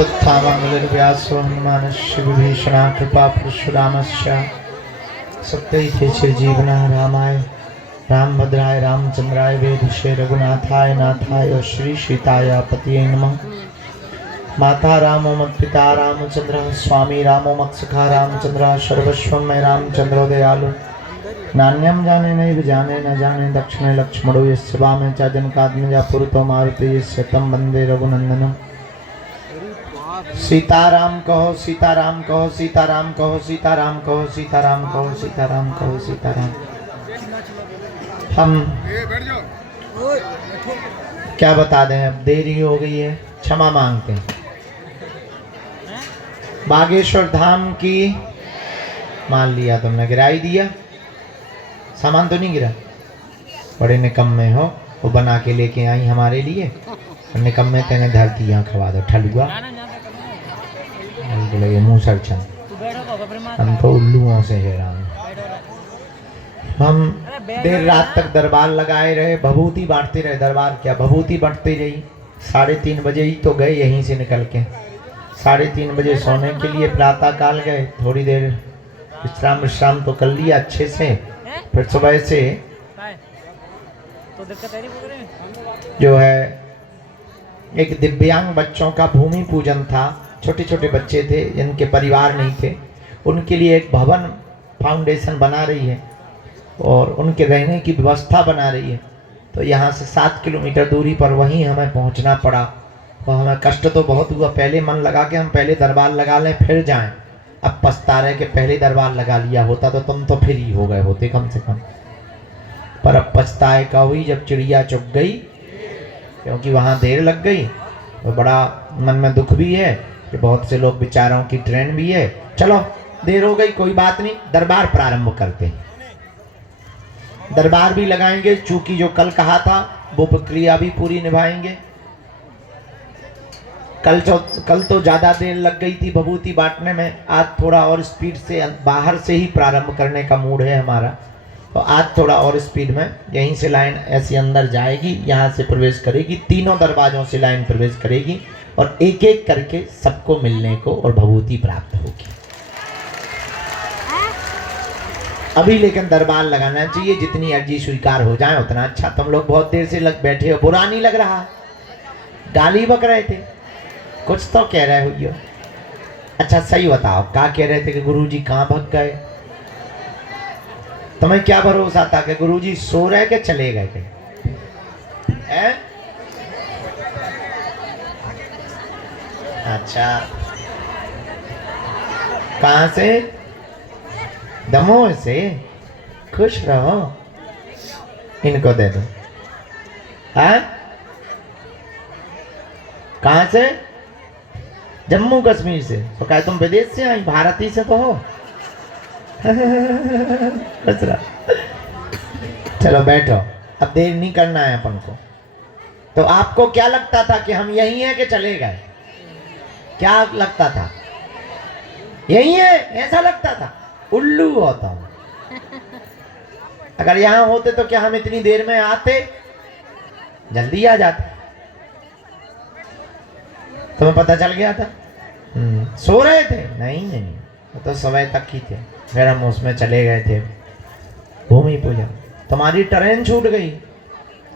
अश्वत्थामंगलव्यासो हनुमानस्य विभीषणा कृपा परशुरामस्य सत्यैते चिरजीवना रामाय रामभद्राय रामचंद्राय वेदसे रघुनाथाय नाथाय श्री सीताय पतिये नमः। माता रामो मत पिता रामचंद्र स्वामी रामो मत सखा रामचंद्र सर्वस्वं मैं रामचंद्रो दयालु नान्यम जाने नहीं जाने न जाने दक्षिणे लक्ष्मणो यस्य वामे च जनकात्मजा पुरतो मारुति यस्य तं वन्दे रघुनंदनम। सीताराम कहो सीताराम कहो सीताराम कहो सीताराम कहो सीताराम कहो सीताराम कहो सीताराम। हम क्या बता दें, अब देरी हो गई है, क्षमा मांगते हैं। बागेश्वर धाम की मान लिया तुमने, गिरा ही दिया, सामान तो नहीं गिरा। बड़े निकम्मे हो, वो बना के लेके आई हमारे लिए, और निकम्मे तेने धरती यहाँ खवा दो ठलुआ। बोले मुँह सरचन, हम तो उल्लुओं से हैरान। हम देर रात तक दरबार लगाए रहे, भभूति बांटते रहे। दरबार क्या भभूति बांटते रही। 3:30 बजे ही तो गए यहीं से निकल के, 3:30 बजे सोने के लिए प्रातः काल गए। थोड़ी देर विश्राम तो कर लिया अच्छे से। फिर सुबह से जो है एक दिव्यांग बच्चों का भूमि पूजन था। छोटे छोटे बच्चे थे जिनके परिवार नहीं थे, उनके लिए एक भवन फाउंडेशन बना रही है और उनके रहने की व्यवस्था बना रही है। तो यहाँ से 7 किलोमीटर दूरी पर वहीं हमें पहुँचना पड़ा और हमें कष्ट तो बहुत हुआ। पहले मन लगा कि हम पहले दरबार लगा लें फिर जाएं। अब पछता रहे कि पहले दरबार लगा लिया होता तो तुम तो फ्री हो गए होते कम से कम। पर अब पछताए का हुई जब चिड़िया चुग गई, क्योंकि वहाँ देर लग गई। तो बड़ा मन में दुख भी है कि बहुत से लोग बेचारों की ट्रेन भी है। चलो देर हो गई, कोई बात नहीं, दरबार प्रारंभ करते हैं। दरबार भी लगाएंगे, चूंकि जो कल कहा था वो प्रक्रिया भी पूरी निभाएंगे। कल तो ज़्यादा देर लग गई थी भभूति बांटने में, आज थोड़ा और स्पीड से बाहर से ही प्रारंभ करने का मूड है हमारा। तो आज थोड़ा और स्पीड में यहीं से लाइन ऐसे अंदर जाएगी, यहाँ से प्रवेश करेगी, तीनों दरवाजों से लाइन प्रवेश करेगी और एक एक करके सबको मिलने को और भभूति प्राप्त होगी। अभी लेकिन दरबार लगाना चाहिए, जितनी अर्जी स्वीकार हो जाए उतना अच्छा। तुम लोग बहुत देर से बैठे हो, बुरा नहीं लग रहा, गाली बक रहे थे, कुछ तो कह रहे हो यो। अच्छा सही बताओ, क्या कह रहे थे कि गुरुजी कहाँ भग गए? तुम्हें क्या भरोसा था कि गुरुजी सो रहे के चले गए थे? अच्छा, कहाँ से? दमोह से। खुश रहो, इनको दे दो। कहाँ से? जम्मू कश्मीर से। तो क्या तुम विदेश से आई? भारती से तो हो। चलो बैठो, अब देर नहीं करना है अपन को। तो आपको क्या लगता था कि हम यही हैं कि चले गए? क्या लगता था? यही है ऐसा लगता था? उल्लू होता हूं। अगर यहां होते तो क्या हम इतनी देर में आते? जल्दी आ जाते। तुम्हें पता चल गया था? सो रहे थे? नहीं नहीं, वो तो समय तक ही थे। फिर हम उसमें चले गए थे भूमि पूजन। तुम्हारी ट्रेन छूट गई,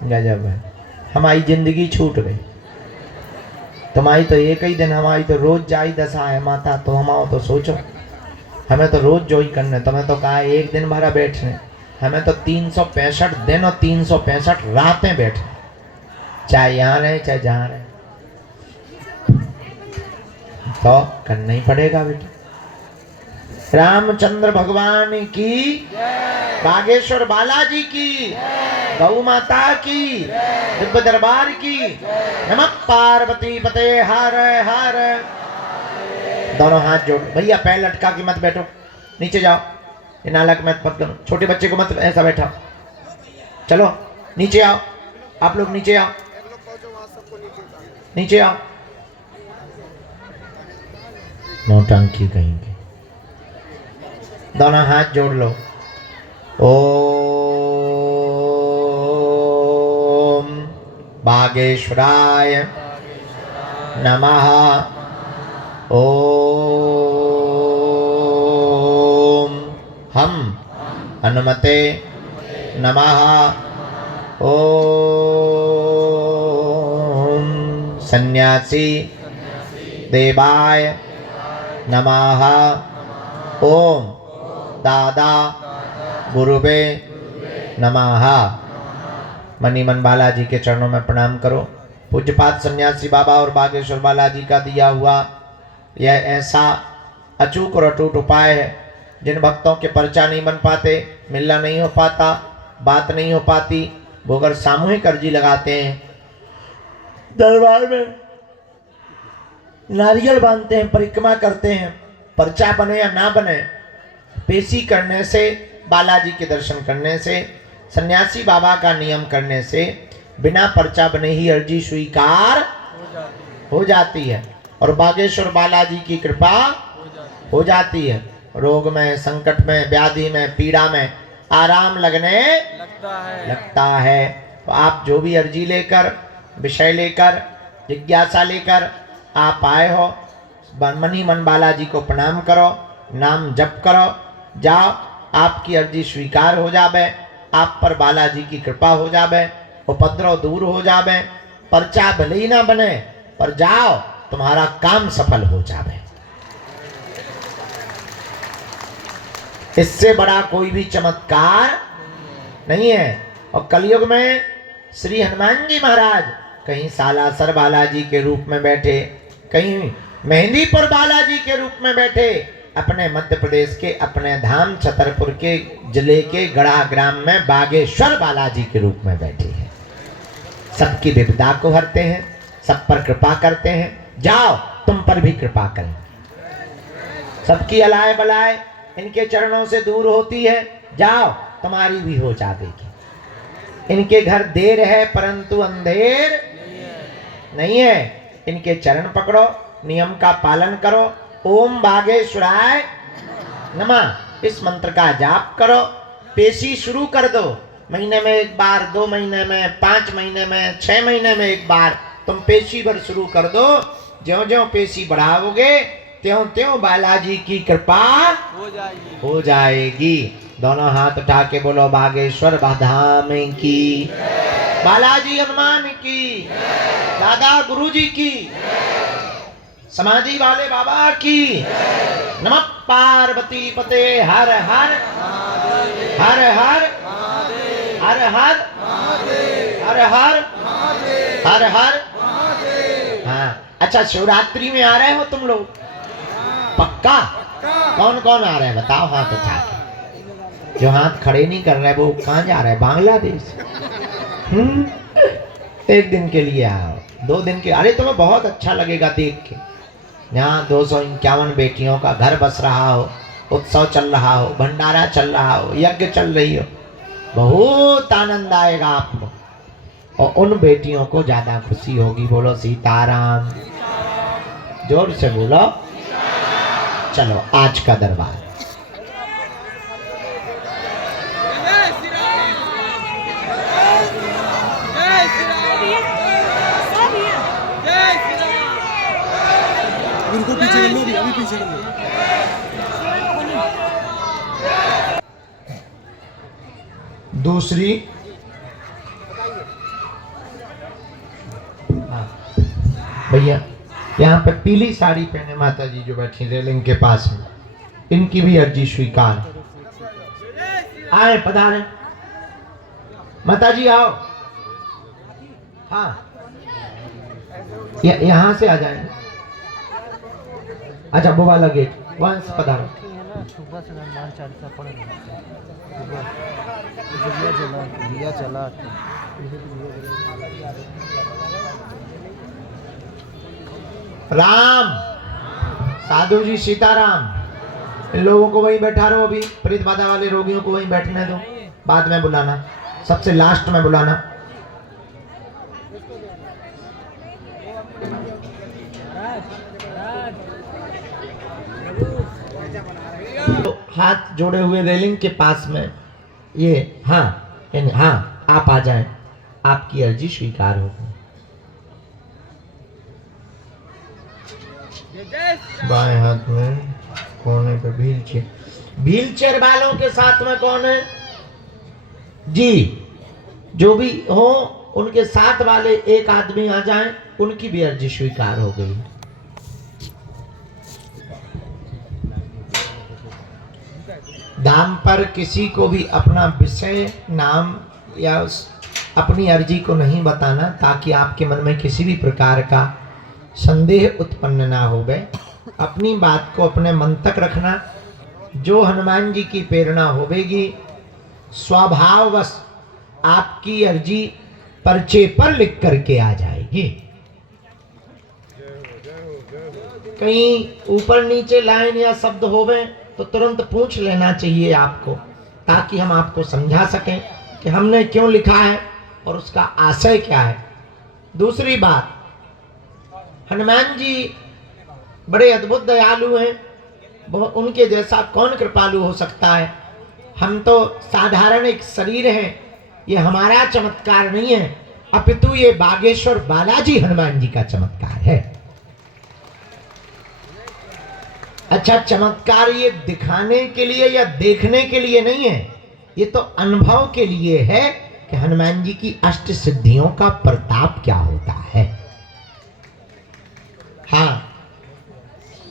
गजब है। हमारी जिंदगी छूट गई। तुम्हारी तो एक ही दिन, हमारी तो रोज जाई दशा है माता। तो हमारा तो सोचो, हमें तो रोज जो ही करने। तुम्हें तो कहा एक दिन भरा बैठने, हमें तो 365 दिन और 365 रातें बैठने, चाहे यहाँ रहे चाहे जहाँ रहे। तो करना ही पड़ेगा बेटा। रामचंद्र भगवान की, बागेश्वर बालाजी की, गौ माता की, दिव्य दरबार की। नमः पार्वती पते हर हर। दोनों हाथ जोड़। भैया पैर लटका के मत बैठो, नीचे जाओ। ये नालक मत करो, छोटे बच्चे को मत ऐसा बैठा। चलो नीचे आओ, आप लोग नीचे आओ, नीचे आओ। नौटंकी कहेंगे। दोनों हाथ जोड़ लो। ओम बागेश्वराय नमः। ओम हम हनुमते नमः। ओम सन्यासी देवाय नमः। ओम दादा गुरुवे नमः। मनीमन बालाजी के चरणों में प्रणाम करो। पूज्यपाद सन्यासी बाबा और बागेश्वर बालाजी का दिया हुआ यह ऐसा अचूक और अटूट उपाय है, जिन भक्तों के पर्चा नहीं बन पाते, मिलना नहीं हो पाता, बात नहीं हो पाती, वो अगर सामूहिक अर्जी लगाते हैं, दरबार में नारियल बांधते हैं, परिक्रमा करते हैं, पर्चा बने या ना बने, पेशी करने से, बालाजी के दर्शन करने से, सन्यासी बाबा का नियम करने से बिना पर्चा बने ही अर्जी स्वीकार हो जाती है और बागेश्वर बालाजी की कृपा हो जाती है। रोग में, संकट में, व्याधि में, पीड़ा में आराम लगने लगता है। तो आप जो भी अर्जी लेकर, विषय लेकर, जिज्ञासा लेकर आप आए हो, मनी मन बालाजी को प्रणाम करो, नाम जप करो, जाओ, आपकी अर्जी स्वीकार हो जावे, आप पर बालाजी की कृपा हो जावे, उपद्रव दूर हो जावे, पर्चा भले ही ना बने पर जाओ, तुम्हारा काम सफल हो जावे। इससे बड़ा कोई भी चमत्कार नहीं है। और कलयुग में श्री हनुमान जी महाराज कहीं सालासर बालाजी के रूप में बैठे, कहीं मेहंदीपुर बालाजी के रूप में बैठे, अपने मध्य प्रदेश के अपने धाम छतरपुर के जिले के गढ़ा ग्राम में बागेश्वर बालाजी के रूप में बैठे हैं। सबकी विपदा को हरते हैं, सब पर कृपा करते हैं। जाओ, तुम पर भी कृपा करें। सबकी अलाय बलाय इनके चरणों से दूर होती है, जाओ, तुम्हारी भी हो जाएगी। इनके घर देर है परंतु अंधेर नहीं है। इनके चरण पकड़ो, नियम का पालन करो। ओम बागेश्वराय नमः इस मंत्र का जाप करो। पेशी शुरू कर दो, महीने में एक बार, 2 महीने में, 5 महीने में, 6 महीने में एक बार तुम पेशी भर शुरू कर दो। ज्यों ज्यों पेशी बढ़ाओगे त्यों त्यों बालाजी की कृपा हो जाएगी। दोनों हाथ उठा के बोलो बागेश्वर धाम की, बालाजी हनुमान की, दादा गुरुजी की, समाधि वाले बाबा की। नमः पार्वती पते हर हर हर हर हर हर हर हर हर हर। हाँ, अच्छा, शिवरात्रि में आ रहे हो तुम लोग? पक्का? कौन कौन आ रहे हैं बताओ हाथ उठा के। जो हाथ खड़े नहीं कर रहे वो कहाँ जा रहे हैं? बांग्लादेश। एक दिन के लिए आओ, 2 दिन के। अरे तुम्हें बहुत अच्छा लगेगा देख के। यहाँ 251 बेटियों का घर बस रहा हो, उत्सव चल रहा हो, भंडारा चल रहा हो, यज्ञ चल रही हो, बहुत आनंद आएगा आपको। और उन बेटियों को ज्यादा खुशी होगी। बोलो सीताराम, जोर से बोलो। चलो आज का दरबार। उनको पीछे कर लो, अभी पीछे कर लो। दूसरी, भैया यहाँ पे पीली साड़ी पहने माता जी जो बैठी रेलिंग के पास में, इनकी भी अर्जी स्वीकार। आए, पधारे माता जी, आओ। हाँ, यहाँ से आ जाए। अच्छा, वो वाला गेट वहां से पधारो। दिया चला राम, साधु जी सीताराम। इन लोगों को वहीं बैठा रहो, अभी प्रीत बाधा वाले रोगियों को वहीं बैठने दो, बाद में बुलाना, सबसे लास्ट में बुलाना। तो हाथ जोड़े हुए रेलिंग के पास में ये, हाँ हाँ, आप आ जाएं, आपकी अर्जी स्वीकार होगी। बाएं हाथ में कोने पे व्हील चेयर वालों के साथ में कौन है जी? जो भी हो उनके साथ वाले एक आदमी आ जाएं, उनकी भी अर्जी स्वीकार हो गई। दाम पर किसी को भी अपना विषय, नाम या अपनी अर्जी को नहीं बताना, ताकि आपके मन में किसी भी प्रकार का संदेह उत्पन्न ना हो गए। अपनी बात को अपने मन तक रखना। जो हनुमान जी की प्रेरणा होगी, स्वभाववश आपकी अर्जी पर्चे पर लिख करके आ जाएगी। कहीं ऊपर नीचे लाइन या शब्द होवे तो तुरंत पूछ लेना चाहिए आपको, ताकि हम आपको समझा सकें कि हमने क्यों लिखा है और उसका आशय क्या है। दूसरी बात, हनुमान जी बड़े अद्भुत दयालु हैं, उनके जैसा कौन कृपालु हो सकता है। हम तो साधारण एक शरीर हैं, ये हमारा चमत्कार नहीं है, अपितु ये बागेश्वर बालाजी हनुमान जी का चमत्कार है। अच्छा, चमत्कार ये दिखाने के लिए या देखने के लिए नहीं है, ये तो अनुभव के लिए है कि हनुमान जी की अष्ट सिद्धियों का प्रताप क्या होता है। हाँ,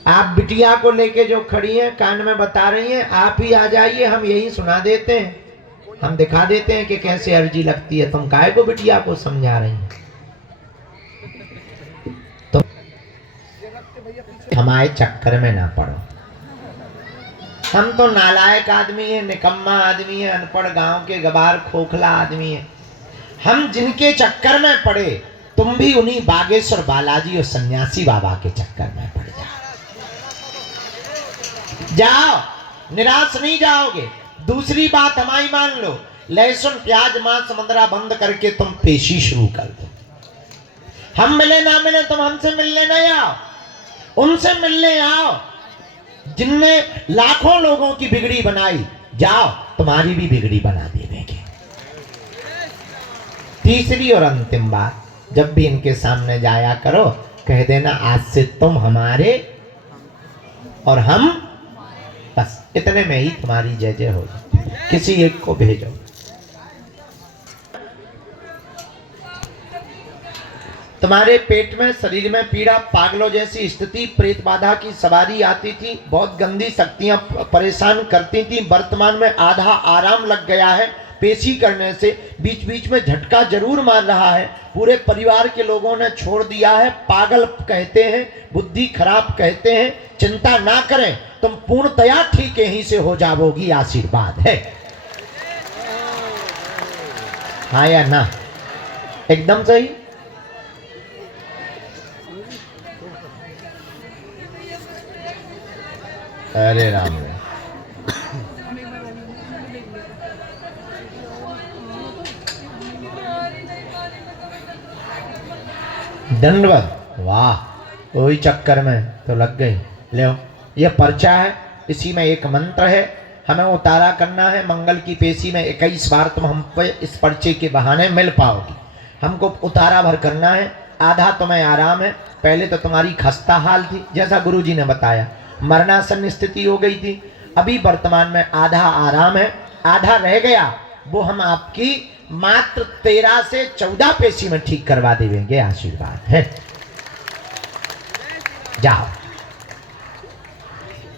आप बिटिया को लेके जो खड़ी हैं, कान में बता रही हैं, आप ही आ जाइए, हम यही सुना देते हैं, हम दिखा देते हैं कि कैसे अर्जी लगती है। तुम काहे को बिटिया को समझा रही हैं? तो हमारे चक्कर में ना पड़ो। हम तो नालायक आदमी है, निकम्मा आदमी है, अनपढ़ गांव के गवार खोखला आदमी है। हम जिनके चक्कर में पड़े, तुम भी उन्हीं बागेश्वर बालाजी और सन्यासी बाबा के चक्कर में पड़ जाओ, निराश नहीं जाओगे। दूसरी बात हमारी मान लो, लहसुन प्याज मांस मंदरा बंद करके तुम पेशी शुरू कर दो। हम मिले ना मिले, तुम हमसे मिलने नहीं आओ, उनसे मिलने आओ जिनने लाखों लोगों की बिगड़ी बनाई। जाओ, तुम्हारी भी बिगड़ी बना देंगे। तीसरी और अंतिम बात, जब भी इनके सामने जाया करो, कह देना आज से तुम हमारे और हम, बस इतने में ही तुम्हारी जय जय हो जाए। किसी एक को भेजो। तुम्हारे पेट में, शरीर में पीड़ा, पागलों जैसी स्थिति, प्रेत बाधा की सवारी आती थी, बहुत गंदी शक्तियां परेशान करती थी। वर्तमान में आधा आराम लग गया है पेशी करने से, बीच बीच में झटका जरूर मार रहा है। पूरे परिवार के लोगों ने छोड़ दिया है, पागल कहते हैं, बुद्धि खराब कहते हैं। चिंता ना करें, तुम पूर्णतया ठीक यहीं से हो जाओगी, आशीर्वाद है। हाँ या ना? एकदम सही। अरे राम, दंडवत, वाह, वही चक्कर में तो लग गई। ले, ये पर्चा है, इसी में एक मंत्र है, हमें उतारा करना है। मंगल की पेशी में 21 बार तुम हम पे इस पर्चे के बहाने मिल पाओगी। हमको उतारा भर करना है। आधा तुम्हें आराम है, पहले तो तुम्हारी खस्ता हाल थी, जैसा गुरुजी ने बताया, मरणासन स्थिति हो गई थी। अभी वर्तमान में आधा आराम है, आधा रह गया, वो हम आपकी मात्र 13 से 14 पेशी में ठीक करवा देंगे, आशीर्वाद है। जाओ,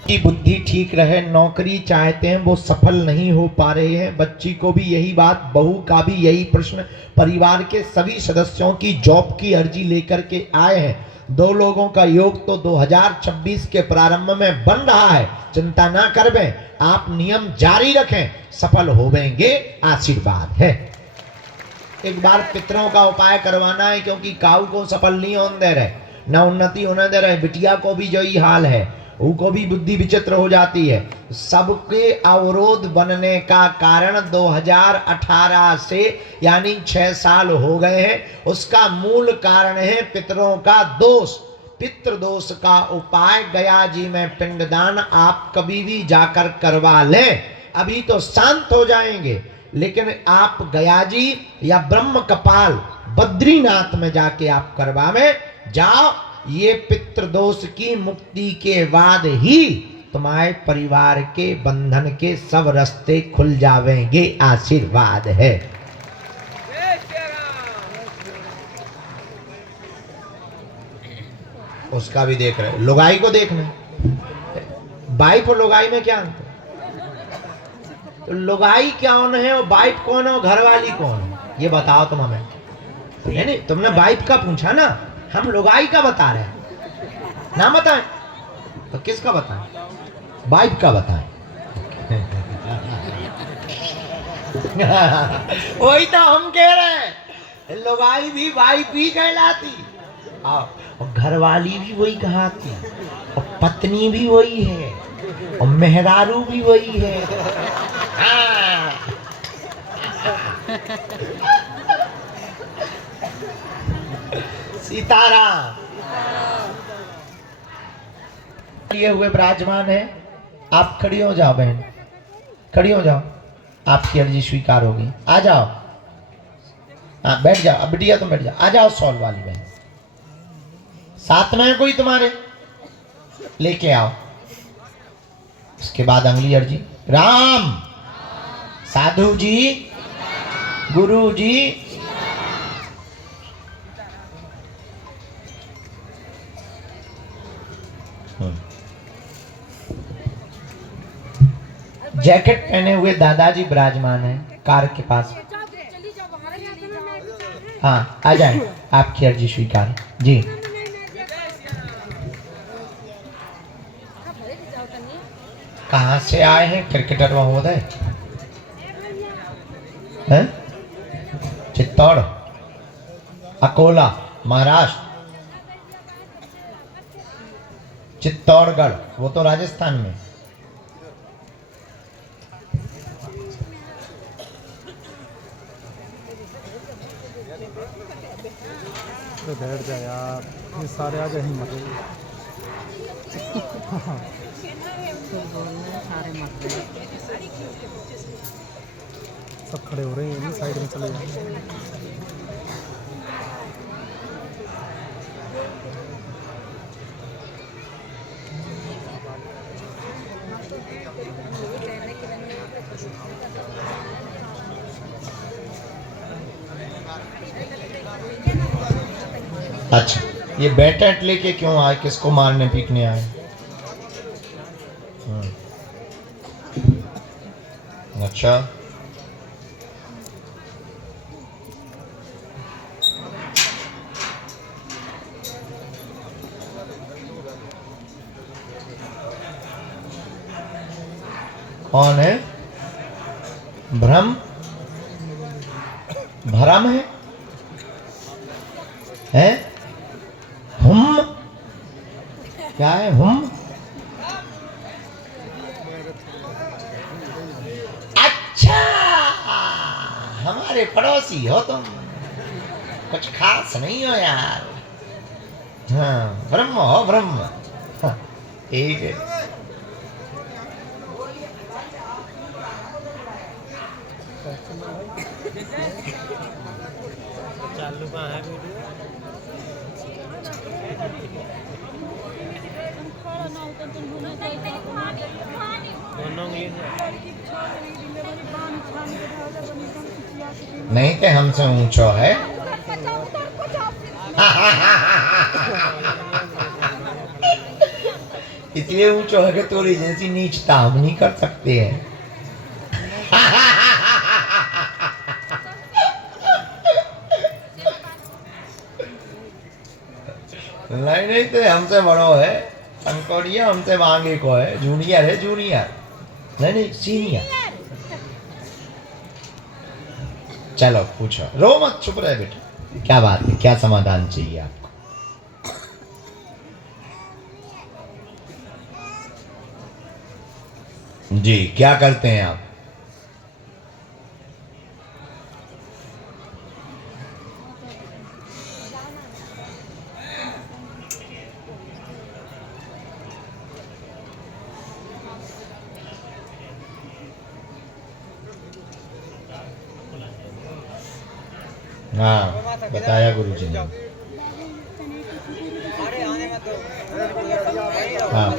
की बुद्धि ठीक रहे, नौकरी चाहते हैं, वो सफल नहीं हो पा रहे हैं। बच्ची को भी यही बात, बहू का भी यही प्रश्न, परिवार के सभी सदस्यों की जॉब की अर्जी लेकर के आए हैं। 2 लोगों का योग तो 2026 के प्रारंभ में बन रहा है। चिंता ना करबें, आप नियम जारी रखें, सफल होवेंगे, आशीर्वाद है। एक बार पितरों का उपाय करवाना है, क्योंकि काऊ को सफल नहीं होने दे रहे, न उन्नति होने दे रहे। बिटिया को भी जो ही हाल है, उनको भी बुद्धि विचित्र हो जाती है। सबके अवरोध बनने का कारण 2018 से यानी 6 साल हो गए हैं। उसका मूल कारण है पितरों का दोष। पितृदोष का उपाय गया जी में पिंडदान आप कभी भी जाकर करवा लें, अभी तो शांत हो जाएंगे। लेकिन आप गया जी या ब्रह्म कपाल बद्रीनाथ में जाके आप करवावें, जाओ, ये पितृदोष की मुक्ति के बाद ही तुम्हारे परिवार के बंधन के सब रास्ते खुल जावेंगे। आशीर्वाद है। उसका भी देख रहे, लुगाई को देखना, वाइफ और लुगाई में क्या अंतर? तो लुगाई कौन है और वाइफ कौन है और घरवाली कौन है, ये बताओ तुम हमें। नहीं, तुमने वाइफ का पूछा ना, हम लुगाई का बता रहे हैं ना। बताएं तो किसका बताएं? वाइफ का बताएं। वही तो हम कह रहे हैं, लुगाई भी वाइफ भी कहलाती, और घरवाली भी वही कहती, और पत्नी भी वही है, और मेहरारू भी वही है। सीताराम लिए हुए विराजमान है। आप खड़ी हो जाओ बहन, खड़ी हो जाओ, आपकी अर्जी स्वीकार होगी। आ जाओ, हाँ बैठ जाओ। अब बिटिया तुम बैठ जाओ, आ जाओ। सॉल वाली बहन साथ में है कोई तुम्हारे, लेके आओ। उसके बाद अगली अर्जी। राम, साधु जी, गुरु जी, जैकेट पहने हुए दादाजी विराजमान हैं कार के पास। हाँ आ जाए, आपकी अर्जी स्वीकार जी। कहाँ से आए हैं क्रिकेटर महोदय? चित्तौड़, अकोला, महाराष्ट्र, चित्तौड़गढ़, वो तो राजस्थान में। तो बैठ जा यार, ये सारे आ जाए हिम्मत। सब खड़े हो रहे हैं, साइड में चले जाए। अच्छा, ये बैटेट लेके क्यों आए? किसको मारने पीटने आए? अच्छा, कौन है? भ्रम, भ्रम है? हम क्या है? हम अच्छा, हमारे पड़ोसी हो तुम, कुछ खास नहीं हो यार। हाँ, ब्रह्म हो, ब्रह्म। ठीक है। चालू कहाँ है वीडियो? नहीं तो हमसे ऊंचो है। इसलिए ऊंचो है कि तोरी जैसी नीचता हम नहीं कर सकते हैं। नहीं नहीं तो हमसे बड़ो है, अंकोड़िया हमसे मांगे को है, जूनियर है, जूनियर नहीं नहीं सीनियर। चलो पूछो, रो मत, चुप रहे बेटा। क्या बात है, क्या समाधान चाहिए आपको? जी, क्या करते हैं आप? हाँ बताया गुरुजी ने। हाँ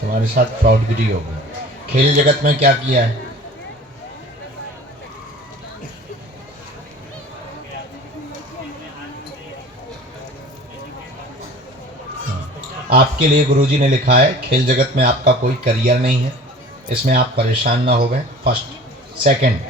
तुम्हारे साथ फ्रॉडगिरी हो गई। खेल जगत में क्या किया है? आपके लिए गुरुजी ने लिखा है खेल जगत में आपका कोई करियर नहीं है, इसमें आप परेशान ना हो गए। फर्स्ट। सेकंड,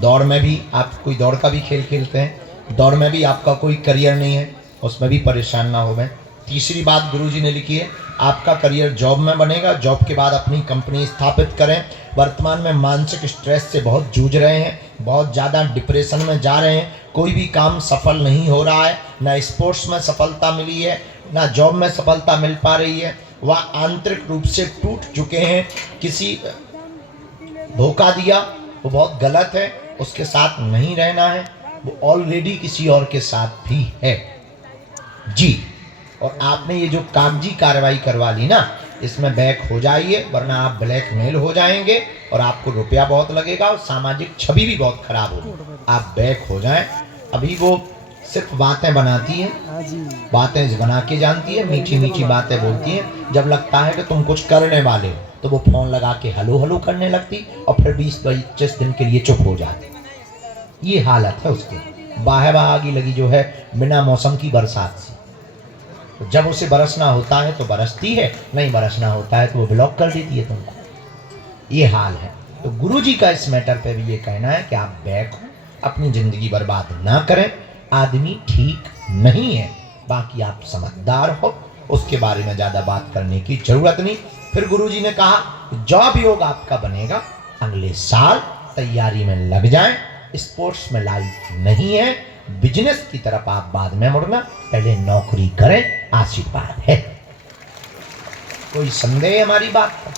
दौड़ में भी आप कोई दौड़ का भी खेल खेलते हैं, दौड़ में भी आपका कोई करियर नहीं है, उसमें भी परेशान ना हो गए। तीसरी बात गुरुजी ने लिखी है आपका करियर जॉब में बनेगा, जॉब के बाद अपनी कंपनी स्थापित करें। वर्तमान में मानसिक स्ट्रेस से बहुत जूझ रहे हैं, बहुत ज़्यादा डिप्रेशन में जा रहे हैं, कोई भी काम सफल नहीं हो रहा है, ना स्पोर्ट्स में सफलता मिली है, ना जॉब में सफलता मिल पा रही है, वह आंतरिक रूप से टूट चुके हैं। किसी धोखा दिया वो बहुत गलत है, उसके साथ नहीं रहना है, वो ऑलरेडी किसी और के साथ भी है जी। और आपने ये जो कागजी कार्रवाई करवा ली ना, इसमें बैक हो जाइए, वरना आप ब्लैकमेल हो जाएंगे और आपको रुपया बहुत लगेगा और सामाजिक छवि भी बहुत खराब होगी। आप बैक हो जाएं। अभी वो सिर्फ बातें बनाती हैं, बातें बना के जानती है, मीठी मीठी बातें बोलती हैं। जब लगता है कि तुम कुछ करने वाले हो तो वो फोन लगा के हलो हलो करने लगती और फिर 20-25 दिन के लिए चुप हो जाती। ये हालत है उसकी। बाहे बहागी लगी जो है बिना मौसम की बरसात सी। तो जब उसे बरसना होता है तो बरसती है, नहीं बरसना होता है तो वो ब्लॉक कर देती है तुमको। ये हाल है। तो गुरुजी का इस मैटर पे भी ये कहना है कि आप बैक हो, अपनी जिंदगी बर्बाद ना करें। आदमी ठीक नहीं है, बाकी आप समझदार हो, उसके बारे में ज्यादा बात करने की जरूरत नहीं। फिर गुरुजी ने कहा जॉब योग आपका बनेगा, अगले साल तैयारी में लग जाएं। स्पोर्ट्स में लाइफ नहीं है, बिजनेस की तरफ आप बाद में मुड़ना, पहले नौकरी करें, आशीर्वाद है। कोई संदेह हमारी बात पर?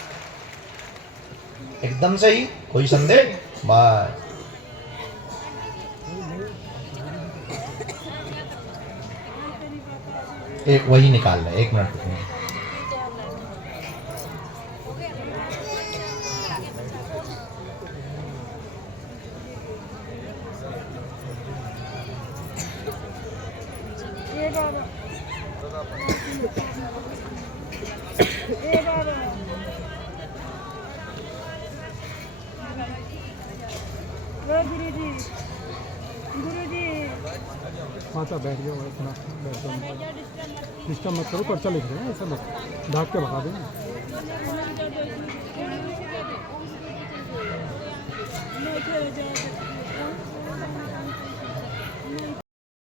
एकदम सही, कोई संदेह? बस एक वही निकाल रहे, 1 मिनट रुकना। अच्छा बैठ जाओ, इतना बैठ जाओ, डिस्टर्ब मत करो, पर्चा लिख देना, ऐसा मत ढाक के भगा देना।